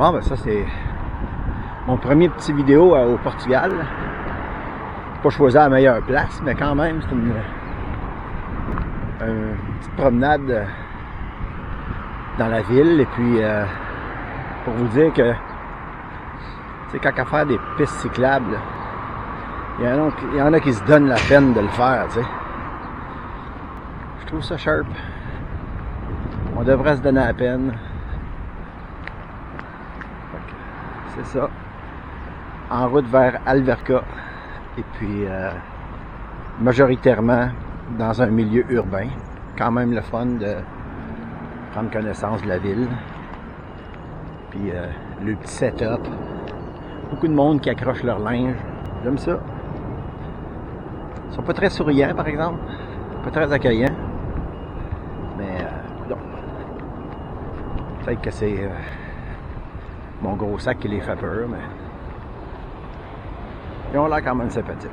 Bon, ben ça c'est mon premier petit vidéo au Portugal. J'ai pas choisi la meilleure place, mais quand même, c'est une petite promenade dans la ville. Et puis, pour vous dire que, c'est quand à faire des pistes cyclables, il y en a qui se donnent la peine de le faire, tu sais. Je trouve ça sharp. On devrait se donner la peine. C'est ça. En route vers Alverca. Et puis, majoritairement dans un milieu urbain. Quand même le fun de prendre connaissance de la ville. Puis, le petit setup. Beaucoup de monde qui accroche leur linge. J'aime ça. Ils sont pas très souriants, par exemple. Pas très accueillants. Mais, non. Peut-être que c'est mon gros sac qui les fait peur, mais ils ont l'air quand même sympathiques.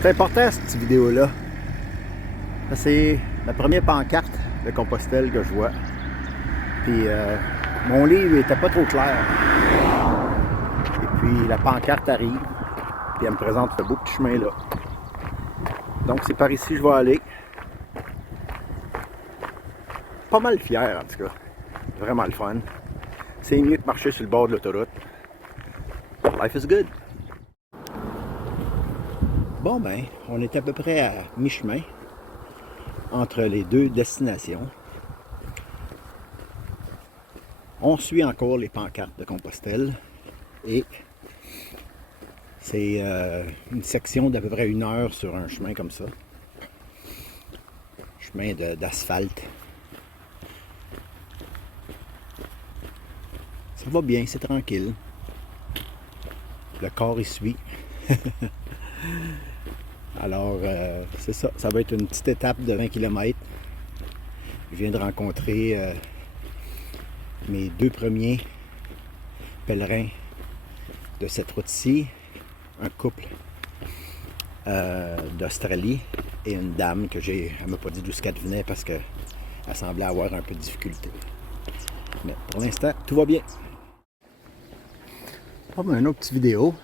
C'est important, cette petite vidéo-là. C'est la première pancarte de Compostelle que je vois. Puis, mon livre était pas trop clair. Et puis, la pancarte arrive. Puis, elle me présente ce beau petit chemin-là. Donc, c'est par ici que je vais aller. Pas mal fier, en tout cas. Vraiment le fun. C'est mieux que marcher sur le bord de l'autoroute. Life is good. Bon ben, on est à peu près à mi-chemin entre les deux destinations. On suit encore les pancartes de Compostelle et c'est une section d'à peu près 1 heure sur un chemin comme ça. Chemin d'asphalte. Ça va bien, c'est tranquille. Le corps y suit. Alors, c'est ça. Ça va être une petite étape de 20 km. Je viens de rencontrer mes 2 premiers pèlerins de cette route-ci. Un couple d'Australie et une dame que elle m'a pas dit d'où ce qu'elle venait parce qu'elle semblait avoir un peu de difficulté. Mais pour l'instant, tout va bien. Oh, ben, une autre petite vidéo.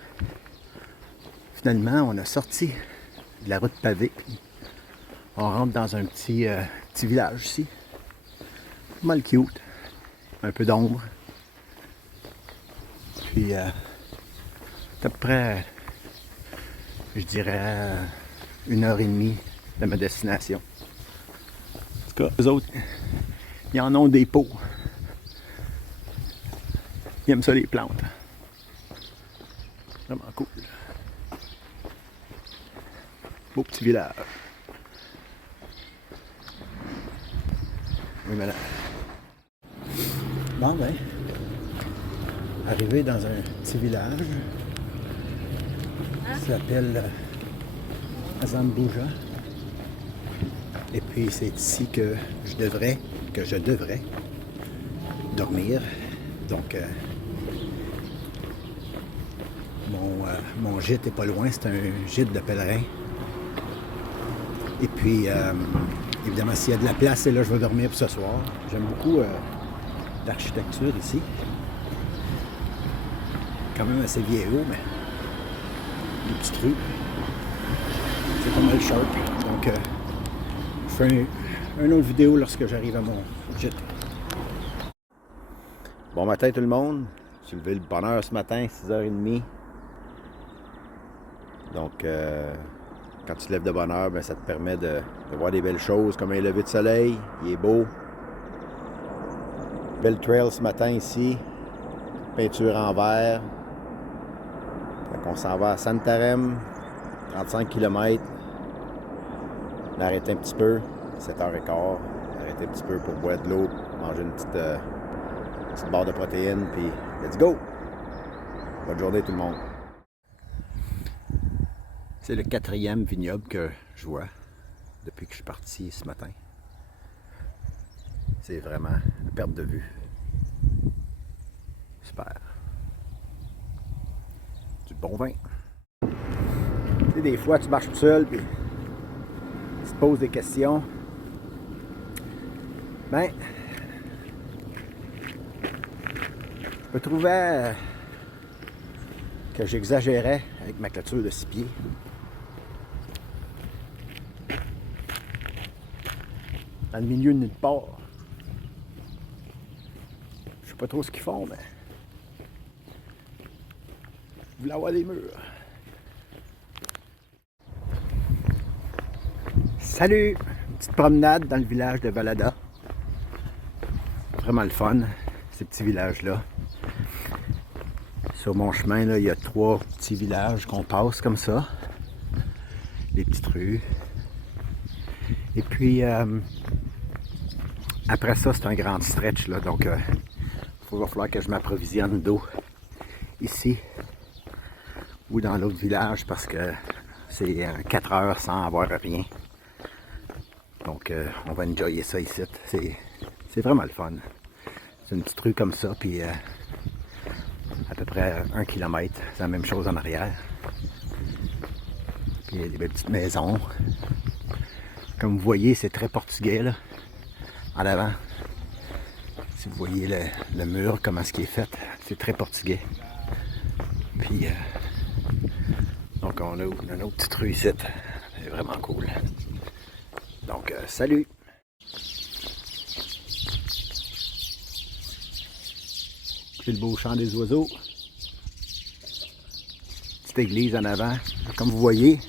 Finalement, on a sorti de la route pavée. On rentre dans un petit village ici. Pas mal cute. Un peu d'ombre. Puis, à peu près, je dirais, 1h30 de ma destination. En tout cas, eux autres, ils en ont des pots. Ils aiment ça, les plantes. Vraiment cool. Beau petit village. Oui, madame. Bon, ben, arrivé dans un petit village qui s'appelle Azambuja. Et puis, c'est ici que je devrais dormir. Donc, mon gîte est pas loin, c'est un gîte de pèlerin. Et puis, évidemment, s'il y a de la place, c'est là que je vais dormir pour ce soir. J'aime beaucoup l'architecture ici. Quand même assez vieillot, mais des petites rues. C'est pas mal sharp. Donc, je fais une autre vidéo lorsque j'arrive à mon gîte. Bon matin tout le monde. Je suis levé de bonne heure ce matin, 6h30. Donc, quand tu te lèves de bonne heure, ben, ça te permet de voir des belles choses comme un lever de soleil. Il est beau. Belle trail ce matin ici. Peinture en verre. Donc, on s'en va à Santarém, 35 km. On arrête un petit peu, 7h15. Arrête un petit peu pour boire de l'eau, manger une petite barre de protéines, puis let's go! Bonne journée tout le monde! C'est le 4e vignoble que je vois depuis que je suis parti ce matin. C'est vraiment une perte de vue. Super. Du bon vin. Tu sais, des fois tu marches tout seul puis tu te poses des questions. Ben, Je trouvais que j'exagérais avec ma clôture de 6 pieds. Dans le milieu de nulle part. Je sais pas trop ce qu'ils font, mais je voulais avoir des murs. Salut! Une petite promenade dans le village de Valada. Vraiment le fun, ces petits villages-là. Sur mon chemin, là, il y a 3 petits villages qu'on passe comme ça. Des petites rues. Et puis, après ça, c'est un grand stretch, là, donc il va falloir que je m'approvisionne d'eau ici ou dans l'autre village parce que c'est 4 heures sans avoir rien. Donc, on va enjoyer ça ici. C'est vraiment le fun. C'est une petite rue comme ça, puis à peu près 1 kilomètre. C'est la même chose en arrière. Puis il y a des belles petites maisons. Comme vous voyez, c'est très portugais, là, en avant. Si vous voyez le mur, comment ce qui est fait, c'est très portugais. Puis, donc on a une autre petite rue ici. C'est vraiment cool. Donc, salut! C'est le beau chant des oiseaux. Petite église en avant. Comme vous voyez,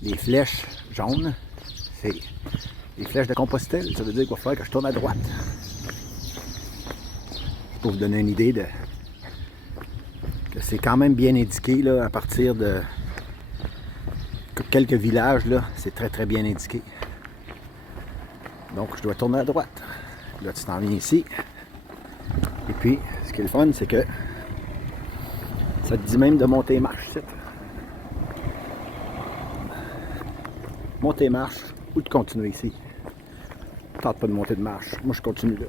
les flèches jaunes, c'est les flèches de Compostelle. Ça veut dire qu'il va falloir que je tourne à droite. Pour vous donner une idée de que c'est quand même bien indiqué là, à partir de quelques villages, là, c'est très très bien indiqué. Donc je dois tourner à droite. Là tu t'en viens ici. Et puis, ce qui est le fun, c'est que ça te dit même de monter marche. Monter marche ou de continuer ici. Tente pas de monter de marche. Moi je continue là.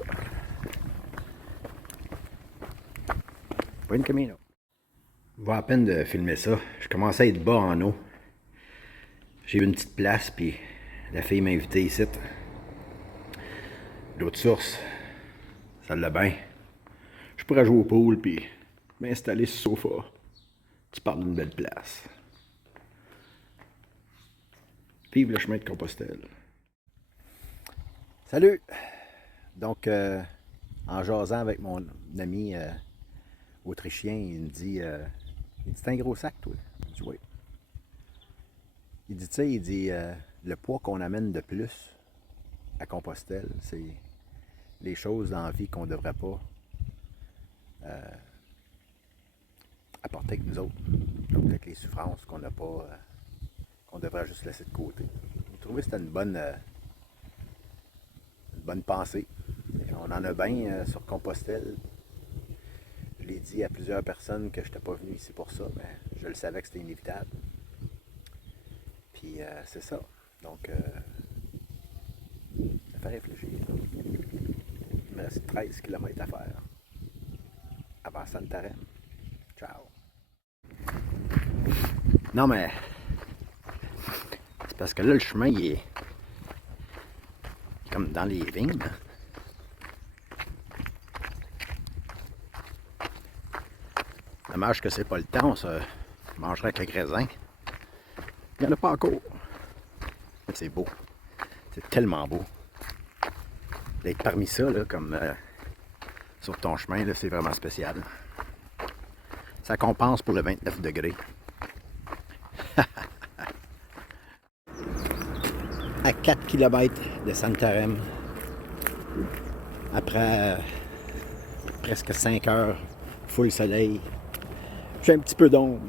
Buen camino. Je vois à peine de filmer ça. Je commençais à être bas en eau. J'ai eu une petite place, puis la fille m'a invité ici. L'eau de source, ça l'a bien. Je pourrais jouer au pool, puis m'installer sur le sofa. Tu parles d'une belle place. Vive le chemin de Compostelle. Salut! Donc, en jasant avec mon ami autrichien, il me dit c'est un gros sac, toi? Je dis oui. Il dit, tu sais, il dit, le poids qu'on amène de plus à Compostelle, c'est les choses dans la vie qu'on ne devrait pas apporter avec nous autres. Donc, avec les souffrances qu'on n'a pas, qu'on devrait juste laisser de côté. J'ai trouvé que c'était une bonne pensée. On en a bien sur Compostelle. Je l'ai dit à plusieurs personnes que je n'étais pas venu ici pour ça, mais je le savais que c'était inévitable. Puis c'est ça. Donc, ça fait réfléchir. Il me reste 13 km à faire. Avant Santarém. Ciao. Non, mais c'est parce que là, le chemin, il est comme dans les vignes. Dommage que c'est pas le temps, on se mangerait avec le raisin. Il n'y en a pas encore. C'est beau. C'est tellement beau. D'être parmi ça, là, comme sur ton chemin, là, c'est vraiment spécial. Ça compense pour le 29 degrés. À 4 km de Santarém, après presque 5 heures, full soleil, j'ai un petit peu d'ombre,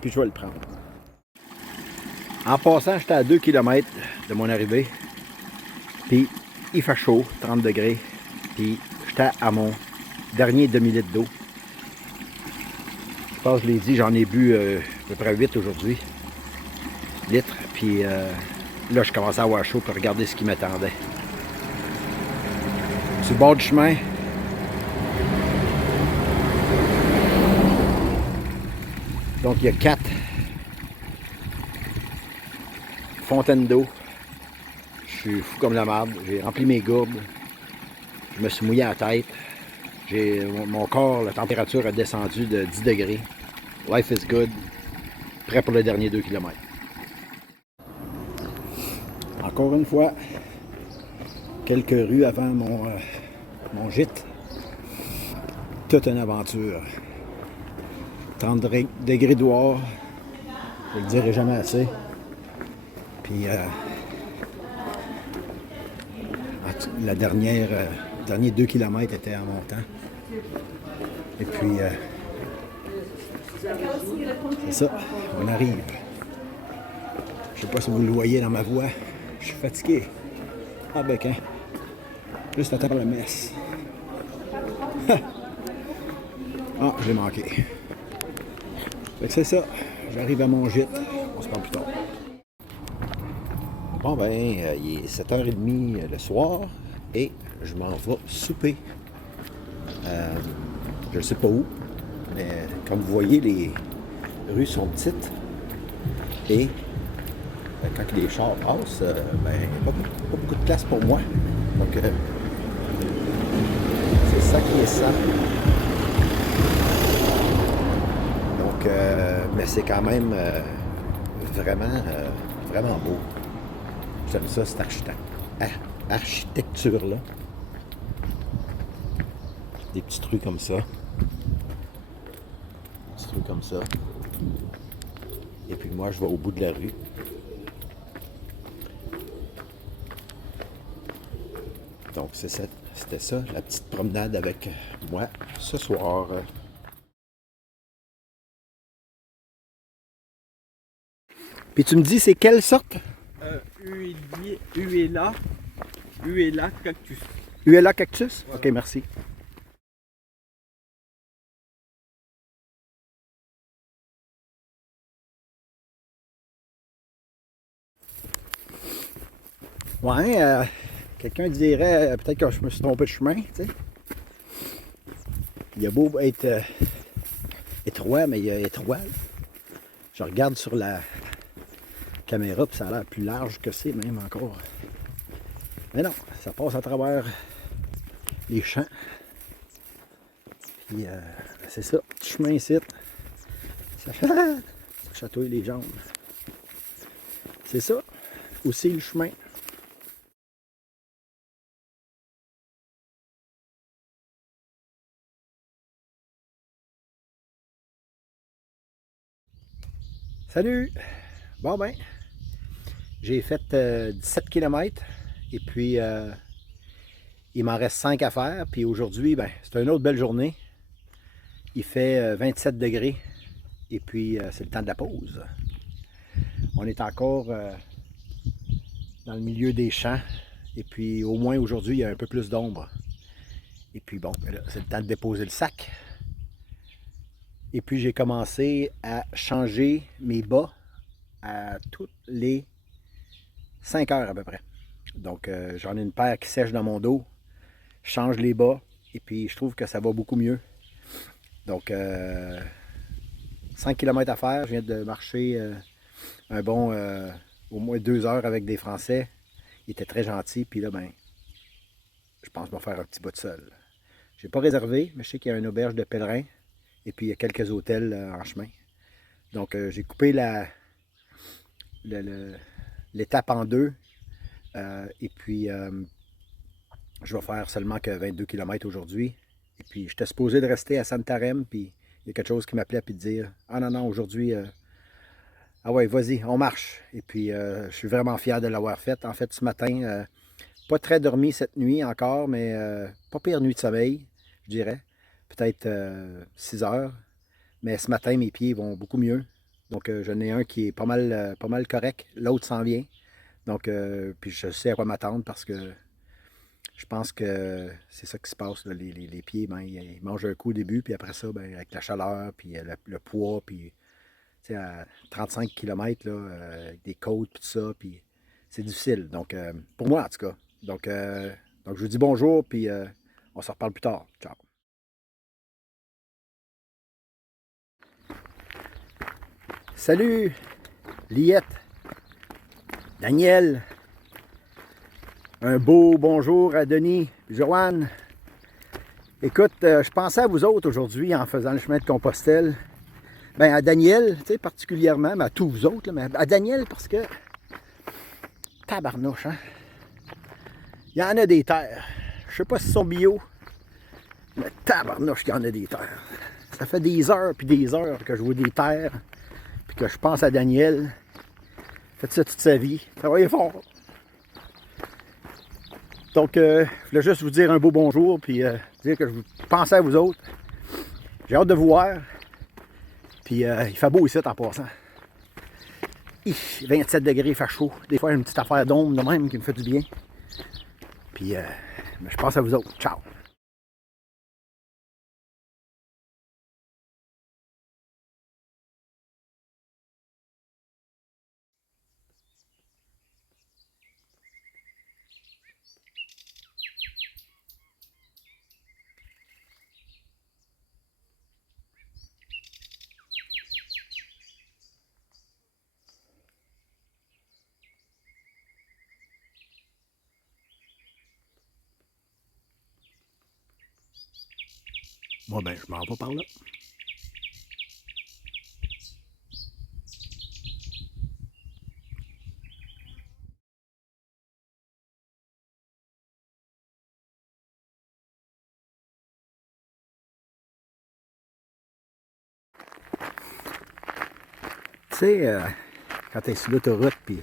puis je vais le prendre. En passant, j'étais à 2 km de mon arrivée, puis il fait chaud, 30 degrés, puis j'étais à mon dernier demi-litre d'eau. Je pense que je l'ai dit, j'en ai bu à peu près 8 aujourd'hui, litres, puis là je commençais à avoir chaud pour regarder ce qui m'attendait. Sur le bord du chemin, donc il y a 4 fontaines d'eau. Je suis fou comme la marde. J'ai rempli mes gourdes. Je me suis mouillé à la tête. Mon corps, la température a descendu de 10 degrés. Life is good. Prêt pour le dernier 2 km. Encore une fois, quelques rues avant mon gîte. Toute une aventure. 30 degrés dehors, je ne le dirai jamais assez. Puis la dernier 2 km était en montant. Et puis c'est ça, on arrive. Je sais pas si vous le voyez dans ma voix, je suis fatigué. Ah ben quand? Juste à temps pour la messe. Ah, j'ai manqué. Fait que c'est ça, j'arrive à mon gîte, on se parle plus tard. Bon ben, il est 7h30 le soir et je m'en vais souper. Je ne sais pas où, mais comme vous voyez, les rues sont petites et quand les chars passent, ben, il n'y a pas beaucoup de place pour moi. Donc, c'est ça qui est ça. Donc, mais c'est quand même vraiment beau. J'aime ça, cette architecture-là. Des petites rues comme ça. Des petites rues comme ça. Et puis moi, je vais au bout de la rue. Donc, c'était ça, la petite promenade avec moi ce soir. Puis tu me dis, c'est quelle sorte? Uella cactus. Uella cactus? Ok, merci. Ouais, quelqu'un dirait peut-être que je me suis trompé de chemin, tu sais. Il a beau être étroit, mais il est étroit. Je regarde sur la caméra, puis ça a l'air plus large que c'est, même encore. Mais non, ça passe à travers les champs. Puis c'est ça, petit chemin ici. Ça chatouille les jambes. C'est ça, aussi le chemin. Salut! Bon ben, j'ai fait 17 km et puis il m'en reste 5 à faire. Puis aujourd'hui, ben, c'est une autre belle journée. Il fait 27 degrés et puis c'est le temps de la pause. On est encore dans le milieu des champs et puis au moins aujourd'hui, il y a un peu plus d'ombre. Et puis bon, ben c'est le temps de déposer le sac. Et puis j'ai commencé à changer mes bas à toutes les 5 heures à peu près. Donc j'en ai une paire qui sèche dans mon dos, je change les bas et puis je trouve que ça va beaucoup mieux. Donc 5 km à faire, je viens de marcher un bon au moins 2 heures avec des Français. Ils étaient très gentils, puis là ben je pense que je vais faire un petit bout de seul. J'ai pas réservé, mais je sais qu'il y a une auberge de pèlerins et puis il y a quelques hôtels en chemin. Donc j'ai coupé l'étape en deux. Et puis, je vais faire seulement que 22 km aujourd'hui. Et puis, j'étais supposé de rester à Santarém, puis il y a quelque chose qui m'appelait, puis de dire « Ah non, non, aujourd'hui, ah ouais, vas-y, on marche. » Et puis, je suis vraiment fier de l'avoir fait. En fait, ce matin, pas très dormi cette nuit encore, mais pas pire nuit de sommeil, je dirais. Peut-être 6 heures. Mais ce matin, mes pieds vont beaucoup mieux. Donc, j'en ai un qui est pas mal correct. L'autre s'en vient. Donc, puis je sais à quoi m'attendre parce que je pense que c'est ça qui se passe. Là. Les pieds, ben, ils mangent un coup au début, puis après ça, ben, avec la chaleur, puis le poids, puis à 35 km, là, avec des côtes, puis tout ça, puis c'est difficile. Donc, pour moi, en tout cas. Donc je vous dis bonjour, puis on se reparle plus tard. Ciao. Salut, Liette, Daniel. Un beau bonjour à Denis, Joanne. Écoute, je pensais à vous autres aujourd'hui en faisant le chemin de Compostelle. Ben à Daniel, tu sais, particulièrement, mais à tous vous autres, là, mais à Daniel parce que... Tabarnouche, hein? Il y en a des terres. Je sais pas si sont bio, mais tabarnouche, il y en a des terres. Ça fait des heures puis des heures que je vois des terres, puis que je pense à Daniel. Fait ça toute sa vie. Travaillez fort. Donc, je voulais juste vous dire un beau bonjour, puis dire que je pensais à vous autres. J'ai hâte de vous voir. Puis, il fait beau ici en passant. 27 degrés, il fait chaud. Des fois, une petite affaire d'ombre de même qui me fait du bien. Puis, je pense à vous autres. Ciao! Moi, ben, je m'en vais par là. Tu sais, quand tu es sur l'autoroute, puis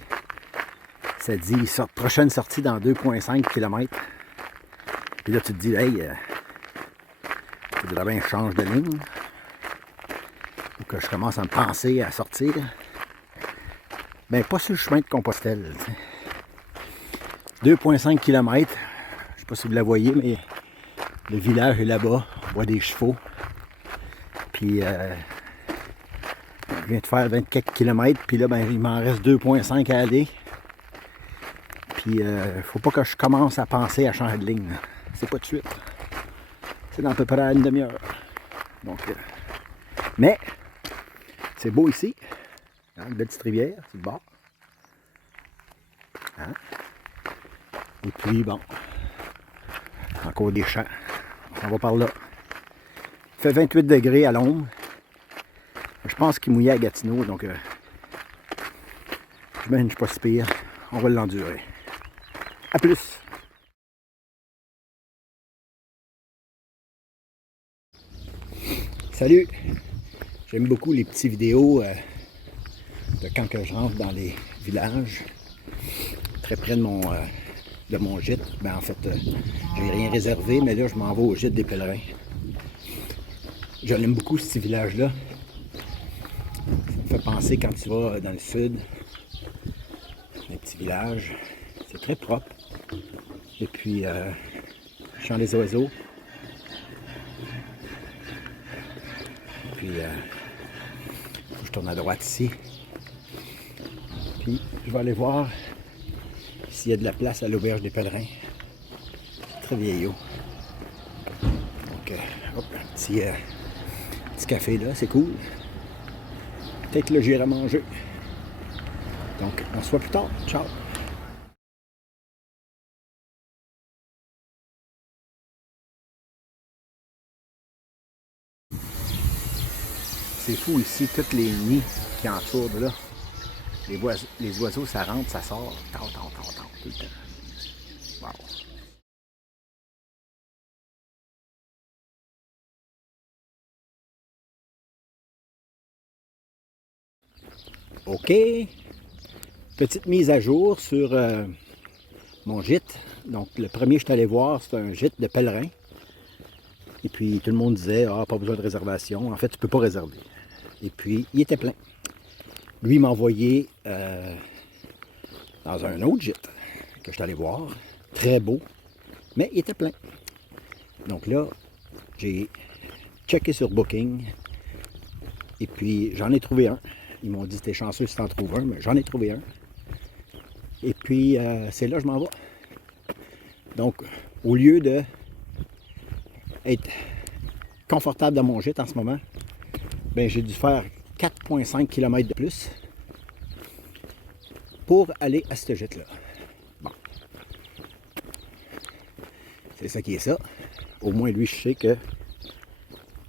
ça dit prochaine sortie dans 2,5 km. Puis là, tu te dis, hey, il faudrait bien que je change de ligne. Ou que je commence à me penser à sortir. Ben, pas sur le chemin de Compostelle. 2,5 km. Je sais pas si vous la voyez, mais le village est là-bas. On voit des chevaux. Puis, je viens de faire 24 km. Puis là, ben, il m'en reste 2,5 à aller. Puis, faut pas que je commence à penser à changer de ligne. C'est pas de suite. C'est dans à peu près une demi-heure. Donc, mais, c'est beau ici. Hein, une belle petite rivière, c'est le bord. Hein? Et puis, bon, encore des champs. On va par là. Il fait 28 degrés à l'ombre. Je pense qu'il mouillait à Gatineau, donc je ne suis pas si pire. On va l'endurer. A plus! Salut! J'aime beaucoup les petites vidéos de quand que je rentre dans les villages, très près de mon gîte. Ben, en fait, j'ai rien réservé, mais là, je m'en vais au gîte des pèlerins. Je l'aime beaucoup, ce petit village-là. Ça me fait penser quand tu vas dans le sud, un petit village. C'est très propre. Et puis, chant des oiseaux. Puis, je tourne à droite ici. Puis, je vais aller voir s'il y a de la place à l'auberge des pèlerins. C'est très vieillot. Donc, hop, un petit café là, c'est cool. Peut-être là, j'irai manger. Donc, on se voit plus tard. Ciao! C'est fou ici, tous les nids qui entourent là. Les oiseaux, ça rentre, ça sort. Tant, tout le temps. Wow. OK. Petite mise à jour sur mon gîte. Donc, le premier que je suis allé voir, c'est un gîte de pèlerins. Et puis, tout le monde disait, ah, pas besoin de réservation. En fait, tu peux pas réserver. Et puis, il était plein. Lui, il m'a envoyé dans un autre gîte que je suis allé voir. Très beau. Mais il était plein. Donc là, j'ai checké sur Booking. Et puis, j'en ai trouvé un. Ils m'ont dit, t'es chanceux si t'en trouves un, mais j'en ai trouvé un. Et puis, c'est là que je m'en vais. Donc, au lieu de être confortable dans mon gîte en ce moment, ben, j'ai dû faire 4,5 km de plus pour aller à ce gîte-là. Bon. C'est ça qui est ça. au moins lui, je sais que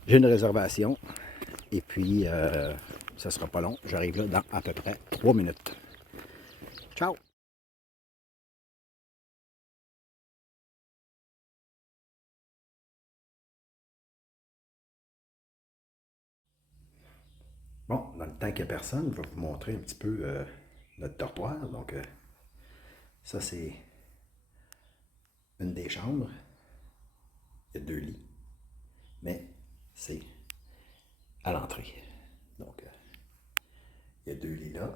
j'ai une réservation. Et puis, ça sera pas long. J'arrive là dans à peu près 3 minutes. Ciao! Bon, dans le temps qu'il n'y a personne, je vais vous montrer un petit peu notre dortoir. Donc, ça, c'est une des chambres. Il y a 2 lits, mais c'est à l'entrée. Donc, il y a 2 lits là.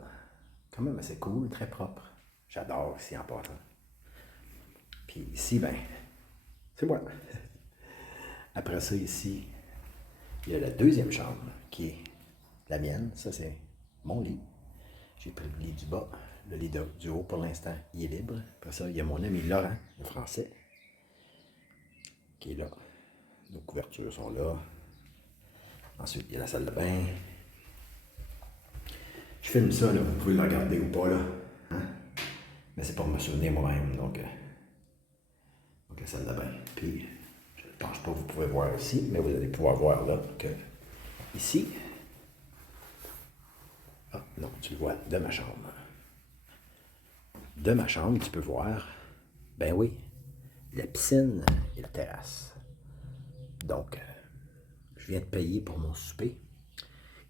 Quand même assez cool, très propre. J'adore ici en passant. Puis ici, ben, c'est moi. Après ça, ici, il y a la deuxième chambre qui est la mienne. Ça, c'est mon lit. J'ai pris le lit du bas. Le lit du haut, pour l'instant, il est libre. Après ça, il y a mon ami Laurent, le français, qui est là. Nos couvertures sont là. Ensuite, il y a la salle de bain. Je filme ça, là. Vous pouvez le regarder ou pas, là. Hein? Mais c'est pour me souvenir moi-même. Donc, la salle de bain. Puis, je ne pense pas que vous pouvez voir ici, mais vous allez pouvoir voir là que ici. Ah, non, tu le vois de ma chambre. De ma chambre, tu peux voir, ben oui, la piscine et la terrasse. Donc, je viens de payer pour mon souper,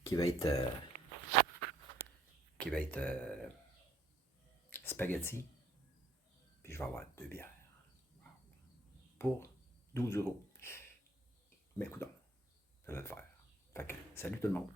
qui va être, spaghetti, puis je vais avoir 2 bières pour 12 euros. Mais écoute, ça va le faire. Fait que, salut tout le monde.